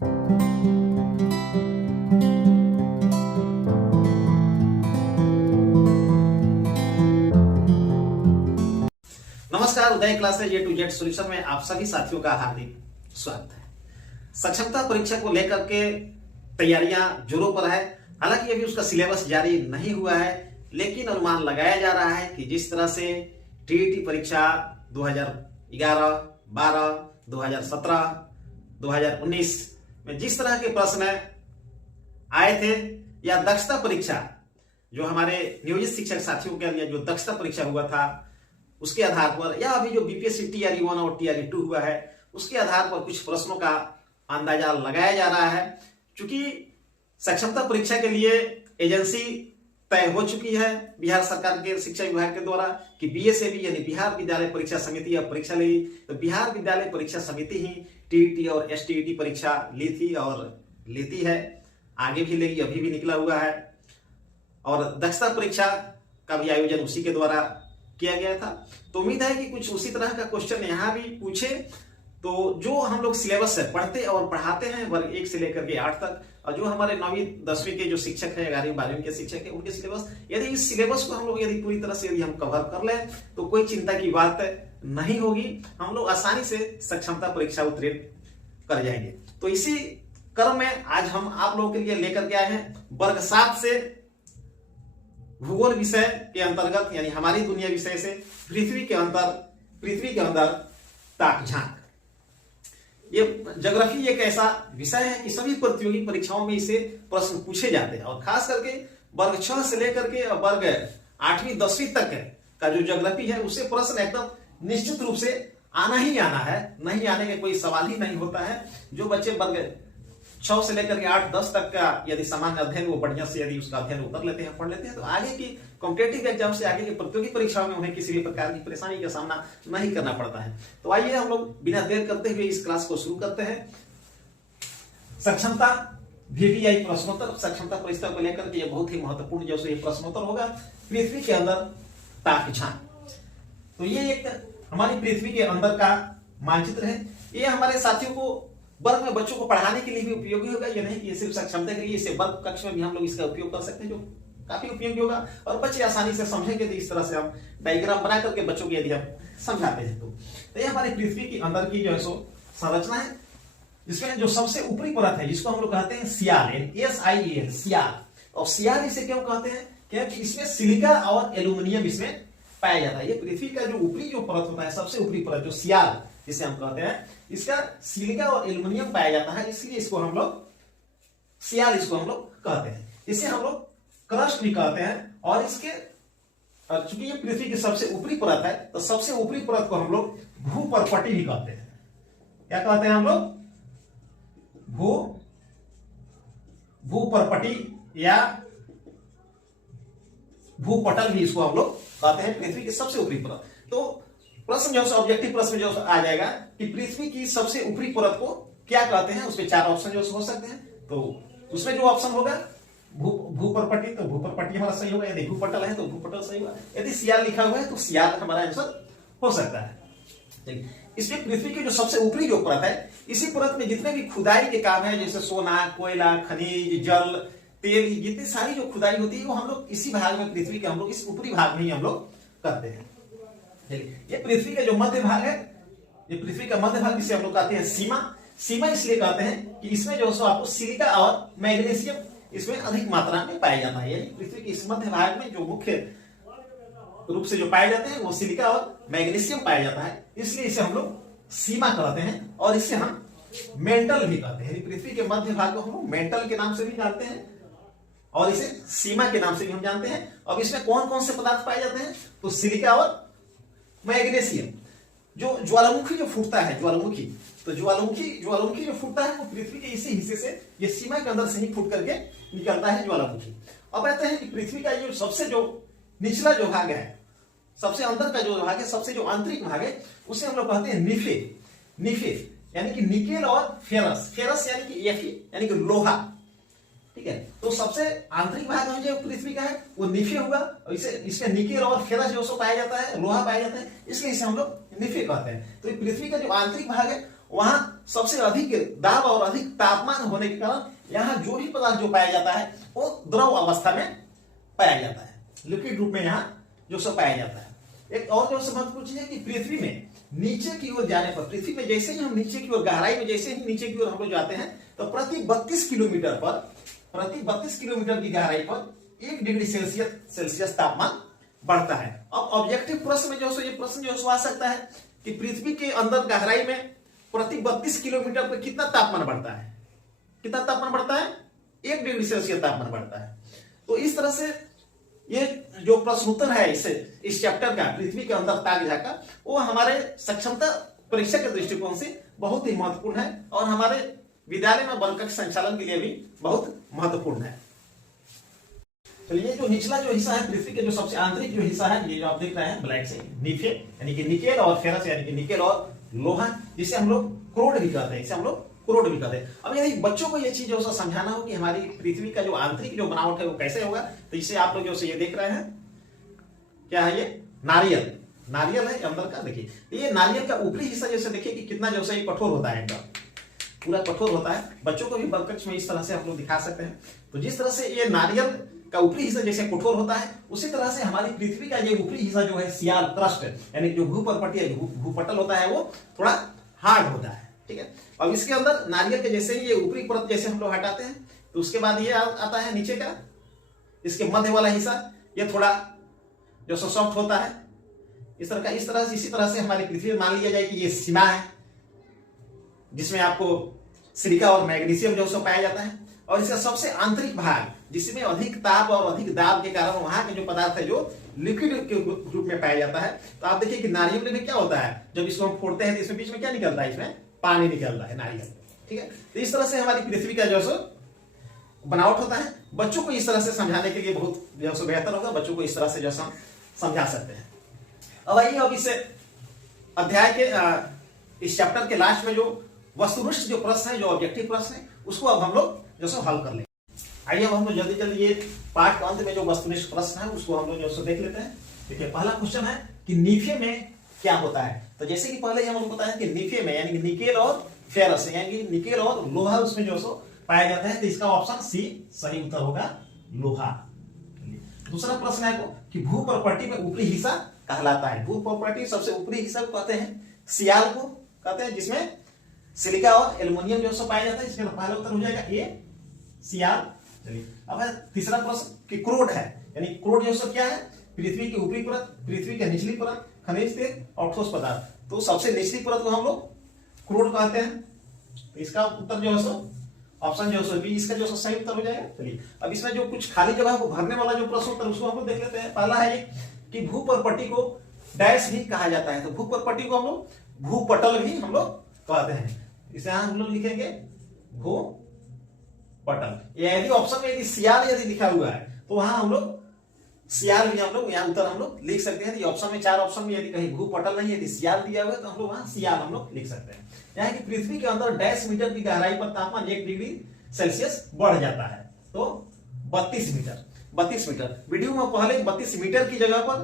नमस्कार, Uday classes A to Z solution में आप सभी साथियों का हार्दिक स्वागत है। सक्षमता परीक्षा को लेकर के तैयारियां जोरों पर है। हालांकि अभी उसका सिलेबस जारी नहीं हुआ है, लेकिन अनुमान लगाया जा रहा है कि जिस तरह से टीईटी परीक्षा 2011, 12, 2017, 2019 में जिस तरह के प्रश्न आए थे, या दक्षता परीक्षा जो हमारे नियोजित शिक्षक साथियों के लिए जो दक्षता परीक्षा हुआ था उसके आधार पर, या अभी जो बीपीएससी टीआरई 1 और टीआरई 2 हुआ है उसके आधार पर कुछ प्रश्नों का अंदाजा लगाया जा रहा है। चूंकि सक्षमता परीक्षा के लिए एजेंसी तय हो चुकी है बिहार सरकार के शिक्षा विभाग के द्वारा कि बीएसएबी यानी बिहार विद्यालय परीक्षा समिति अब परीक्षा लेगी। तो बिहार विद्यालय परीक्षा समिति ही टीईटी और एसटीईटी परीक्षा ली थी और लेती है, आगे भी लेगी, अभी भी निकला हुआ है। और दक्षता परीक्षा का भी आयोजन उसी के द्वारा किया गया था। तो उम्मीद है कि कुछ उसी तरह का क्वेश्चन यहाँ भी पूछे। तो जो हम लोग सिलेबस से पढ़ते और पढ़ाते हैं वर्ग 1 से लेकर के 8 तक, और जो हमारे 9वीं 10वीं के जो शिक्षक है, 11वीं 12वीं के शिक्षक है, उनके सिलेबस, यदि इस सिलेबस को हम लोग यदि पूरी तरह से यदि हम कवर कर लें तो कोई चिंता की बात नहीं होगी। हम लोग आसानी से सक्षमता परीक्षा उत्तीर्ण कर जाएंगे। तो इसी क्रम में आज हम आप लोगों के लिए लेकर के आए हैं वर्ग 7 से भूगोल विषय के अंतर्गत, यानी हमारी दुनिया विषय से पृथ्वी के अंदर ताक झांक। ये ज्योग्राफी एक ऐसा विषय है कि सभी प्रतियोगी परीक्षाओं में इसे प्रश्न पूछे जाते हैं, और खास करके वर्ग 6 से लेकर के वर्ग 8वीं 10वीं तक का जो ज्योग्राफी है उससे प्रश्न एकदम निश्चित रूप से आना ही आना है, नहीं आने का कोई सवाल ही नहीं होता है। जो बच्चे वर्ग 6 से लेकर के 8-10 तक का यदि सामान्य अध्ययन वो बढ़िया से यदि उसका अध्ययन कर लेते हैं, पढ़ लेते हैं, तो आगे की कॉम्पिटेटिव एग्जाम से आगे की प्रतियोगी परीक्षाओं में उन्हें किसी भी प्रकार की परेशानी का सामना नहीं करना पड़ता है। तो आइए हम लोग बिना देर करते हुए इस क्लास को शुरू करते हैं। सक्षमता वीपीआई प्रश्नोत्तर, सक्षमता परीक्षा को लेकर के ये बहुत ही महत्वपूर्ण जो ये प्रश्नोत्तर होगा, पृथ्वी के अंदर ताक झांक। तो ये एक हमारी पृथ्वी के अंदर का मानचित्र है। ये हमारे साथियों को वर्ग में बच्चों को पढ़ाने के लिए भी उपयोगी होगा। ये नहीं कि ये सिर्फ सक्षमता के लिए, इसे वर्ग कक्ष में भी हम लोग इसका उपयोग कर सकते हैं, जो काफी उपयोगी होगा और बच्चे आसानी से समझेंगे। तो इस तरह से हम डायग्राम बना करके बच्चों को यदि हम समझाते हैं तो ये हमारी पृथ्वी की अंदर की जो है सो संरचना है, जिसमें जो सबसे ऊपरी परत है जिसको हम लोग कहते हैं सियाल, SIAL, सियाल। और सियाल इसे क्यों कहते हैं? क्योंकि इसमें सिलिका और एल्यूमिनियम इसमें पाया जाता है। ये पृथ्वी का जो ऊपरी जो परत होता है, सबसे ऊपरी परत जो सियाल जिसे हम कहते हैं, इसका सिलिका और एल्यूमिनियम पाया जाता है, इसलिए इसको हम लोग सियाल इसको हम लोग कहते हैं। इसे हम लोग क्रस्ट भी कहते हैं। और इसके चूंकि ये पृथ्वी की सबसे ऊपरी परत है, तो सबसे ऊपरी परत को हम लोग भूपर्पटी भी कहते हैं। क्या कहते हैं हम लोग? भूपर्पटी या भूपटल भी इसको हम लोग कहते हैं, पृथ्वी की सबसे ऊपरी परत। तो प्रश्न जो ऑब्जेक्टिव प्रश्न जो आ जाएगा कि पृथ्वी की सबसे ऊपरी परत को क्या कहते हैं, उसमें 4 ऑप्शन जो हो सकते हैं। तो उसमें जो ऑप्शन होगा भूपर्पटी, तो भूपर्पटी हमारा सही होगा। यदि भूपटल है तो भूपटल सही होगा। यदि सियाल लिखा हुआ है तो सियाल हमारा आंसर हो सकता है। इसमें पृथ्वी की जो सबसे ऊपरी जो परत है, इसी परत में जितने भी खुदाई के काम है, जैसे सोना, कोयला, खनिज, जल, तेल, जितनी सारी जो खुदाई होती है वो हम लोग इसी भाग में, पृथ्वी के हम लोग इस ऊपरी भाग में ही हम लोग करते हैं। ये पृथ्वी का जो मध्य भाग है, ये पृथ्वी का मध्य भाग जिसे हम लोग कहते हैं सीमा। सीमा इसलिए कहते हैं कि इसमें जो सो आपको सिलिका और मैग्नीशियम इसमें अधिक मात्रा में पाया जाता है। यानी पृथ्वी के इस मध्य भाग में जो मुख्य रूप से जो पाए जाते हैं वो सिलिका और मैग्नीशियम पाया जाता है, इसलिए इसे हम लोग सीमा कहते हैं। और इसे हम मेंटल भी कहते हैं। पृथ्वी के मध्य भाग को हम लोग मेंटल के नाम से भी जानते हैं और इसे सीमा के नाम से भी हम जानते हैं। अब इसमें कौन कौन से पदार्थ पाए जाते हैं? तो सिलिका और मैग्नीशियम। जो ज्वालामुखी जो फूटता है, ज्वालामुखी जो फूटता है वो पृथ्वी के इसी हिस्से से, ये सीमा के अंदर से ही फूट करके निकलता है ज्वालामुखी। अब कहते हैं कि पृथ्वी का ये सबसे जो निचला जो भाग है, सबसे अंदर का जो भाग है, सबसे जो आंतरिक भाग है, उसे हम लोग कहते हैं निफे, यानी कि निकेल और फेरस यानी कि Fe यानी कि लोहा। ठीक है, तो सबसे आंतरिक भाग में जो पृथ्वी का है वो निफे होगा, और इसमें निकेल और फेरस जो पाया जाता है, लोहा पाया जाता है, इसलिए इसे हम लोग निफे कहते हैं। तो पृथ्वी का जो आंतरिक भाग है वहां सबसे अधिक दाब और अधिक तापमान होने के कारण यहाँ जो भी पदार्थ जो पाया जाता है वो द्रव अवस्था में पाया जाता है, लिक्विड रूप में यहाँ जो सब पाया जाता है। एक और जो महत्वपूर्ण चीज है कि पृथ्वी में नीचे की ओर जाने पर, पृथ्वी में जैसे ही हम नीचे की ओर, गहराई में जैसे ही नीचे की ओर हम लोग जाते हैं तो प्रति 32 किलोमीटर की गहराई पर 1 डिग्री सेल्सियस तापमान बढ़ता है। अब ऑब्जेक्टिव प्रश्न में जो है ये प्रश्न जो है आ सकता है कि पृथ्वी के अंदर गहराई में प्रति 32 किलोमीटर पर कितना तापमान बढ़ता है, कितना तापमान बढ़ता है, 1 डिग्री सेल्सियस तापमान बढ़ता है। तो इस तरह से ये जो प्रश्न उत्तर है इस चैप्टर का, पृथ्वी के अंदर ताक झांका, वो हमारे सक्षमता परीक्षा के दृष्टिकोण से बहुत ही महत्वपूर्ण है और हमारे विद्यालय में वर्ग संचालन के लिए भी बहुत महत्वपूर्ण है। तो ये जो निचला जो हिस्सा है पृथ्वी के जो सबसे आंतरिक जो हिस्सा है, ये जो आप देख रहे हैं ब्लैक से नीफे, यानी कि निकेल और फेरस, यानी कि निकेल और लोहा, जिसे हम लोग क्रोड भी कहते हैं, इसे हम लोग क्रोड भी कहते हैं। अब यदि बच्चों को ये चीज जो समझाना हो कि हमारी पृथ्वी का जो आंतरिक जो बनावट है वो कैसे होगा, तो इसे आप लोग जो ये देख रहे हैं, क्या है ये, नारियल, नारियल है अंदर का। देखिए ये नारियल का ऊपरी हिस्सा जैसे देखिए कि कितना जो है कठोर होता है, एकदम पूरा कठोर होता है। बच्चों को भी बरकक्ष में इस तरह से आप लोग दिखा सकते हैं। तो जिस तरह से ये नारियल का ऊपरी हिस्सा जैसे कठोर होता है, उसी तरह से हमारी पृथ्वी का ये ऊपरी हिस्सा जो है सियाल, क्रस्ट, यानी जो भूपर्पटी है, भूपटल होता है, वो थोड़ा हार्ड होता है, ठीक है। अब इसके अंदर नारियल के जैसे ही ये ऊपरी परत जैसे हम लोग हटाते हैं तो उसके बाद ये आता है नीचे का, इसके मध्य वाला हिस्सा, ये थोड़ा जो सॉफ्ट होता है इस तरह से हमारी पृथ्वी मान लिया जाए कि ये सीमा है जिसमें आपको सिलिका और मैग्नीशियम जो है पाया जाता है, और इसका सबसे आंतरिक भाग जिसमें अधिक ताप और अधिक दाब के कारण वहां के जो पदार्थ है जो लिक्विड के रूप में पाया जाता है। तो आप देखिए कि नारियल में क्या होता है, जब इसको हम फोड़ते हैं तो इसमें बीच में क्या निकलता है, इसमें पानी निकलता है नारियल, ठीक है। तो इस तरह से हमारी पृथ्वी का जो है बनावट होता है। बच्चों को इस तरह से समझाने के लिए बहुत जो है बेहतर होगा, बच्चों को इस तरह से जो समझा सकते हैं। अब आइए अब इस अध्याय के इस चैप्टर के लास्ट में जो वस्तुनिष्ठ जो प्रश्न है, जो ऑब्जेक्टिव प्रश्न है, उसको अब हम लोग जो हल कर लेंगे। आइए अब हम लोग जल्दी जल्दी ये पाठ के अंत में जो वस्तुनिष्ठ प्रश्न है उसको हम लोग जो देख लेते हैं। देखिए पहला क्वेश्चन है कि नीफे में क्या होता है। तो जैसे कि पहले हम लोग बताया कि नीफे में यानी कि निकेल और फेरस, यानी कि निकेल और लोहा उसमें जो पाया जाता है, तो इसका ऑप्शन सी सही उत्तर होगा, लोहा। दूसरा प्रश्न है कि भू प्रॉपर्टी में ऊपरी हिस्सा कहलाता है। भू प्रॉपर्टी सबसे ऊपरी हिस्सा को कहते हैं सियाल को कहते हैं, जिसमें सिलिका और एल्युमिनियम जो पाया जाता है। इसका पहला उत्तर हो जाएगा ये सियाल। चलिए अब है तीसरा प्रश्न कि क्रोड है, यानी क्रोड जो क्या है, पृथ्वी की ऊपरी परत, पृथ्वी की निचली परत, खनिज तेल और ठोस पदार्थ। तो सबसे निचली परत को हम लोग क्रोड कहते हैं। तो इसका उत्तर जो है ऑप्शन जो है बी, इसका जो सही उत्तर हो जाएगा। चलिए अब इसमें जो कुछ खाली जगह को भरने वाला जो प्रश्न उत्तर उसको हम लोग देख लेते हैं। पहला है ये कि भू प्रॉपर्टी को डैश भी कहा जाता है। तो भू प्रॉपर्टी को हम लोग भूपटल भी हम लोग कहते हैं। इसे हम लोग लिखेंगे भूपटल। यदि ऑप्शन में यदि सियाल यदि लिखा हुआ है तो वहां हम लोग सियाल भी हम लोग यहाँ उत्तर हम लोग लिख सकते हैं। ऑप्शन में 4 ऑप्शन में यदि कहीं भूपटल नहीं, यदि सियाल दिया हुआ है तो हम लोग वहां सियाल हम लोग लिख सकते हैं। यहाँ की पृथ्वी के अंदर डैश मीटर की गहराई पर तापमान 1 डिग्री सेल्सियस बढ़ जाता है, तो 32 मीटर। वीडियो में पहले 32 मीटर की जगह पर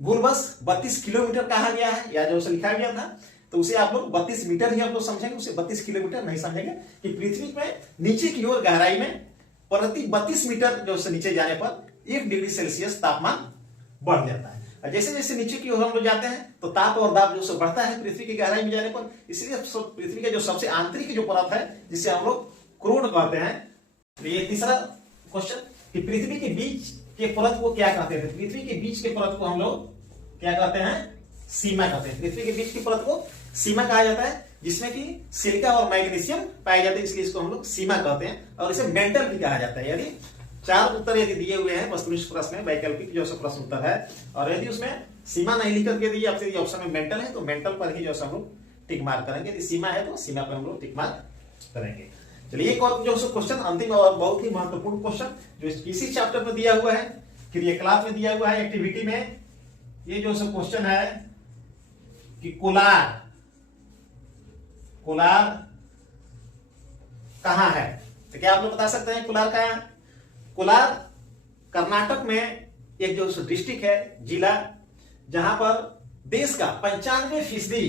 भूलवश 32 किलोमीटर कहा गया है या जो लिखा गया था, तो उसे आप लोग 32 मीटर ही आप लोग समझेंगे, उसे 32 किलोमीटर नहीं समझेंगे। कि पृथ्वी में नीचे की ओर गहराई में प्रति 32 मीटर जो नीचे जाने पर 1 डिग्री सेल्सियस तापमान बढ़ जाता है। जैसे जैसे नीचे की ओर हम लोग जाते हैं तो ताप और दाब जो बढ़ता है पृथ्वी की गहराई में जाने पर। इसलिए पृथ्वी का जो सबसे आंतरिक जो परत है जिसे हम लोग क्रोड कहते हैं। ये तीसरा क्वेश्चन कि पृथ्वी के बीच के परत को क्या कहते हैं। पृथ्वी के बीच के परत को हम लोग क्या कहते हैं, सीमा कहते हैं। पृथ्वी के बीच की परत को सीमा कहा जाता है, जिसमें कि सिलिका और मैग्नीशियम पाए जाते हैं, इसलिए इसको हम लोग सीमा कहते हैं। और इसे मेंटल भी कहा जाता है। यदि 4 उत्तर यदि दिए हुए हैं वस्तुनिष्ठ प्रश्न में, वैकल्पिक जो प्रश्न उत्तर है, और यदि उसमें सीमा नहीं लिख करके दिए आपसे, ऑप्शन में मेंटल है तो मेंटल पर ही जो हम लोग टिक मार्क करेंगे। यदि सीमा है तो सीमा पर हम लोग टिक मार्क करेंगे। चलिए एक और जो क्वेश्चन अंतिम और बहुत ही महत्वपूर्ण क्वेश्चन जो इसी चैप्टर में दिया हुआ है, क्रियाकलाप में दिया हुआ है, एक्टिविटी में। ये जो क्वेश्चन है कि कोलार कहां है। तो क्या आप लोग बता सकते हैं कोलार कहां है। कोलार कर्नाटक में एक जो डिस्ट्रिक्ट है, जिला, जहां पर देश का 95%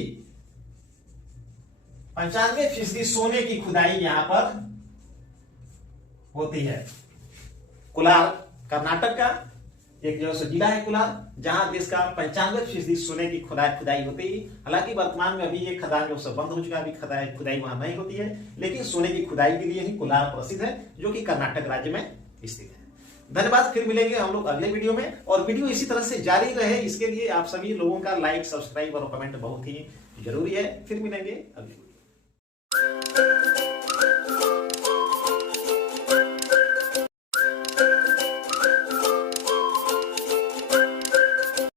95% सोने की खुदाई यहां पर होती है। कोलार कर्नाटक का एक जो है जिला है कोलार, जहां देश का 95% सोने की खुदाई होती है। हालांकि वर्तमान में अभी ये खदान जो सब बंद हो चुका है, अभी खुदाई वहां नहीं होती है, लेकिन सोने की खुदाई के लिए ही कोलार प्रसिद्ध है, जो कि कर्नाटक राज्य में स्थित है। धन्यवाद, फिर मिलेंगे हम लोग अगले वीडियो में, और वीडियो इसी तरह से जारी रहे इसके लिए आप सभी लोगों का लाइक, सब्सक्राइब और कमेंट बहुत ही जरूरी है। फिर मिलेंगे अगले वीडियो।